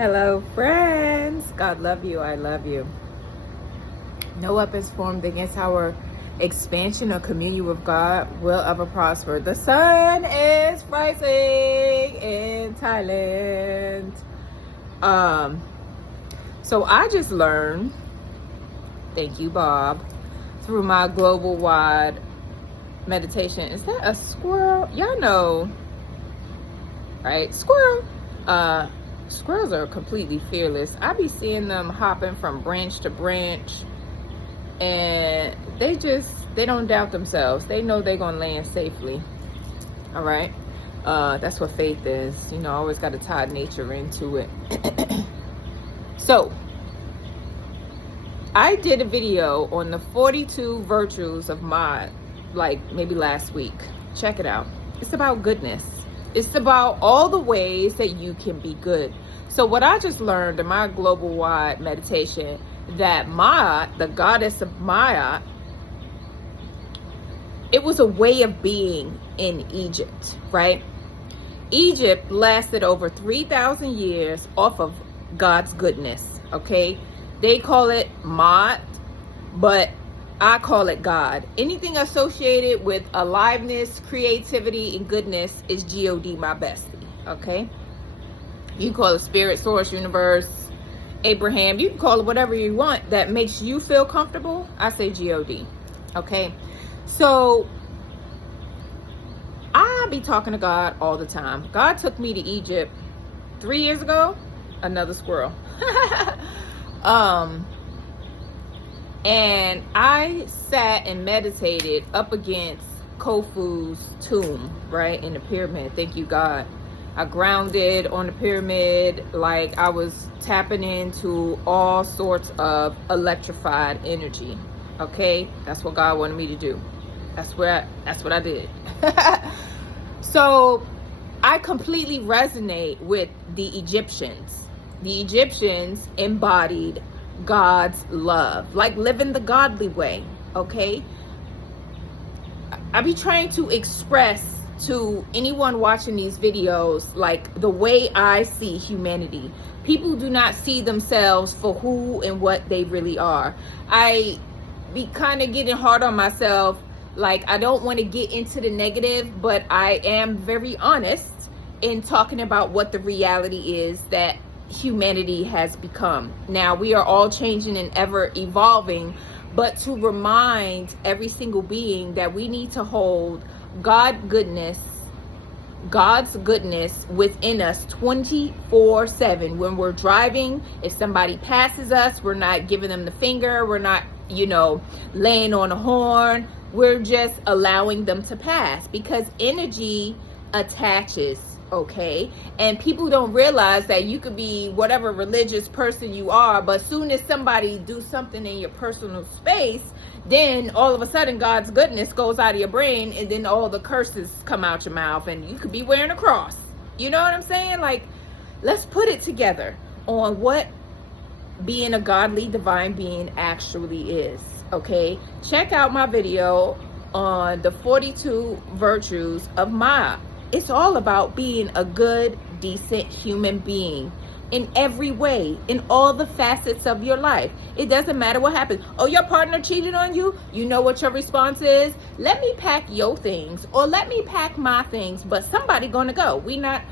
Hello, friends. God love you. I love you. No weapons formed against our expansion or communion with God will ever prosper. The sun is rising in Thailand. So I just learned, thank you, Bob, through my global wide meditation. Is that a squirrel? Y'all know, right? Squirrel. Squirrels are completely fearless. I be seeing them hopping from branch to branch, and they don't doubt themselves. They know they're gonna land safely. All right. That's what faith is. You know, I always got to tie nature into it. So I did a video on the 42 virtues of mod, like maybe last week. Check it out. It's about goodness. It's about all the ways that you can be good. So what I just learned in my global wide meditation, that Maya, the goddess of Maya, it was a way of being in Egypt, right? Egypt lasted over 3,000 years off of God's goodness, okay? They call it Ma'at, but I call it God. Anything associated with aliveness, creativity, and goodness is God, my bestie, okay? You can call it spirit, source, universe, Abraham. You can call it whatever you want that makes you feel comfortable. I say God, okay? So I be talking to God all the time. God took me to Egypt 3 years ago. Another squirrel. And I sat and meditated up against Khufu's tomb, right, in the pyramid. Thank you, God. I grounded on the pyramid like I was tapping into all sorts of electrified energy. Okay, that's what God wanted me to do. That's what I did. So I completely resonate with the Egyptians. The Egyptians embodied God's love, like living the godly way. Okay, I be trying to express to anyone watching these videos like the way I see humanity. People do not see themselves for who and what they really are. I be kind of getting hard on myself. Like, I don't want to get into the negative, but I am very honest in talking about what the reality is that humanity has become. Now, we are all changing and ever evolving, but to remind every single being that we need to hold God's goodness within us 24/7. When we're driving, if somebody passes us, we're not giving them the finger. We're not, laying on a horn. We're just allowing them to pass, because energy attaches, okay? And people don't realize that you could be whatever religious person you are, but soon as somebody do something in your personal space, then all of a sudden God's goodness goes out of your brain, and then all the curses come out your mouth, and you could be wearing a cross. You know what I'm saying? Like, let's put it together on what being a godly divine being actually is. Okay, check out my video on the 42 virtues of Maya. It's all about being a good, decent human being in every way, in all the facets of your life. It doesn't matter what happens. Oh, your partner cheated on you? You know what your response is? Let me pack your things, or let me pack my things, but somebody gonna go. We not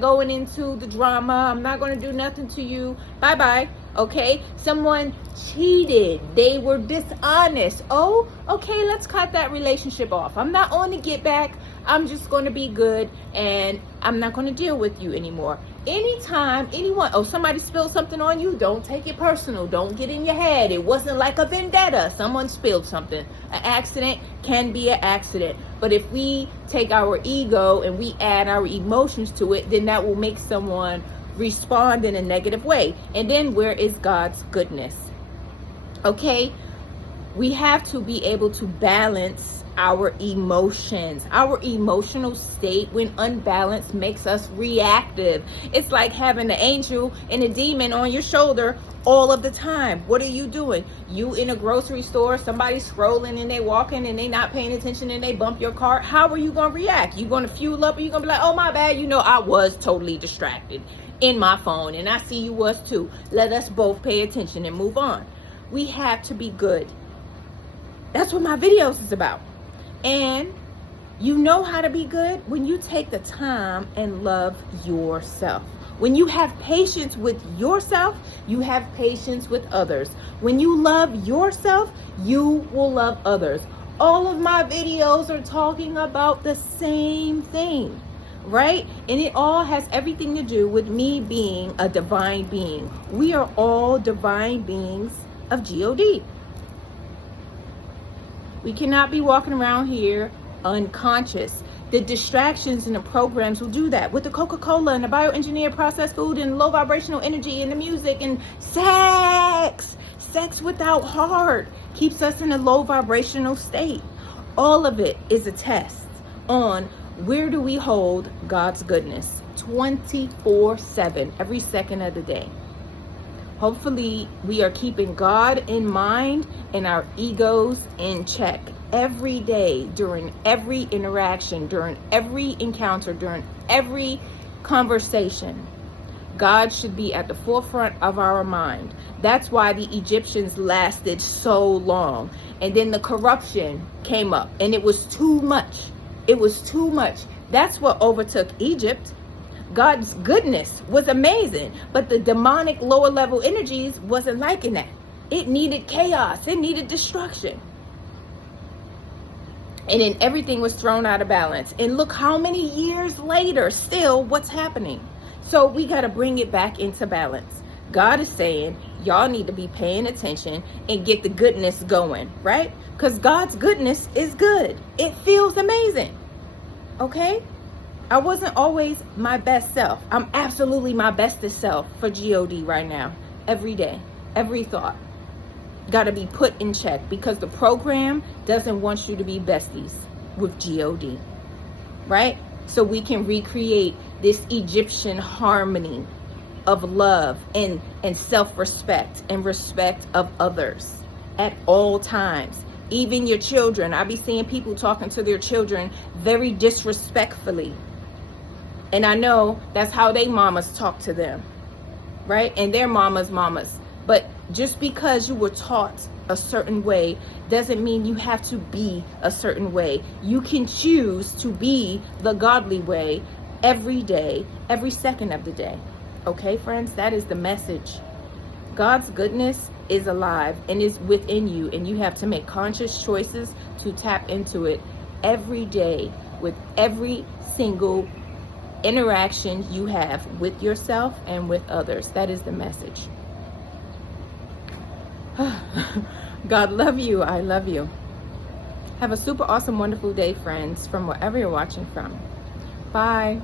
going into the drama. I'm not gonna do nothing to you. Bye-bye. Okay, someone cheated. They were dishonest. Oh, okay, let's cut that relationship off. I'm not on to get back. I'm just going to be good, and I'm not going to deal with you anymore. Anytime somebody spilled something on you, don't take it personal. Don't get in your head. It wasn't like a vendetta. Someone spilled something. An accident can be an accident. But if we take our ego and we add our emotions to it, then that will make someone respond in a negative way. And then where is God's goodness? Okay, we have to be able to balance our emotions. Our emotional state, when unbalanced, makes us reactive. It's like having an angel and a demon on your shoulder all of the time. What are you doing? You in a grocery store, somebody's scrolling and they walking and they not paying attention and they bump your cart. How are you going to react? You going to fuel up, or you going to be like, oh, my bad, I was totally distracted. in my phone, and I see you was too. Let us both pay attention and move on. We have to be good. That's what my videos is about. And you know how to be good when you take the time and love yourself. When you have patience with yourself, you have patience with others. When you love yourself, you will love others. All of my videos are talking about the same thing, right? And it all has everything to do with me being a divine being. We are all divine beings of God. We cannot be walking around here unconscious. The distractions and the programs will do that with the Coca-Cola and the bioengineered processed food and low vibrational energy and the music and sex. Sex without heart keeps us in a low vibrational state. All of it is a test on where do we hold God's goodness 24/7, every second of the day. Hopefully we are keeping God in mind and our egos in check every day, during every interaction, during every encounter, during every conversation. God should be at the forefront of our mind. That's why the Egyptians lasted so long. And then the corruption came up and it was too much. It was too much. That's what overtook Egypt. God's goodness was amazing, but the demonic lower level energies wasn't liking that. It needed chaos. It needed destruction. And then everything was thrown out of balance. And look how many years later, still what's happening. So we got to bring it back into balance. God is saying, y'all need to be paying attention and get the goodness going, right? Because God's goodness is good. It feels amazing. Okay? I wasn't always my best self. I'm absolutely my bestest self for God right now. Every day, every thought. Got to be put in check because the program doesn't want you to be besties with God, right? So we can recreate this Egyptian harmony of love and self-respect and respect of others at all times. Even your children. I be seeing people talking to their children very disrespectfully. And I know that's how they mamas talk to them, right? And their mamas. But just because you were taught a certain way doesn't mean you have to be a certain way. You can choose to be the godly way every day, every second of the day. Okay, friends, that is the message. God's goodness is alive and is within you, and you have to make conscious choices to tap into it every day with every single interaction you have with yourself and with others. That is the message. God love you. I love you. Have a super awesome, wonderful day, friends, from wherever you're watching from. Bye.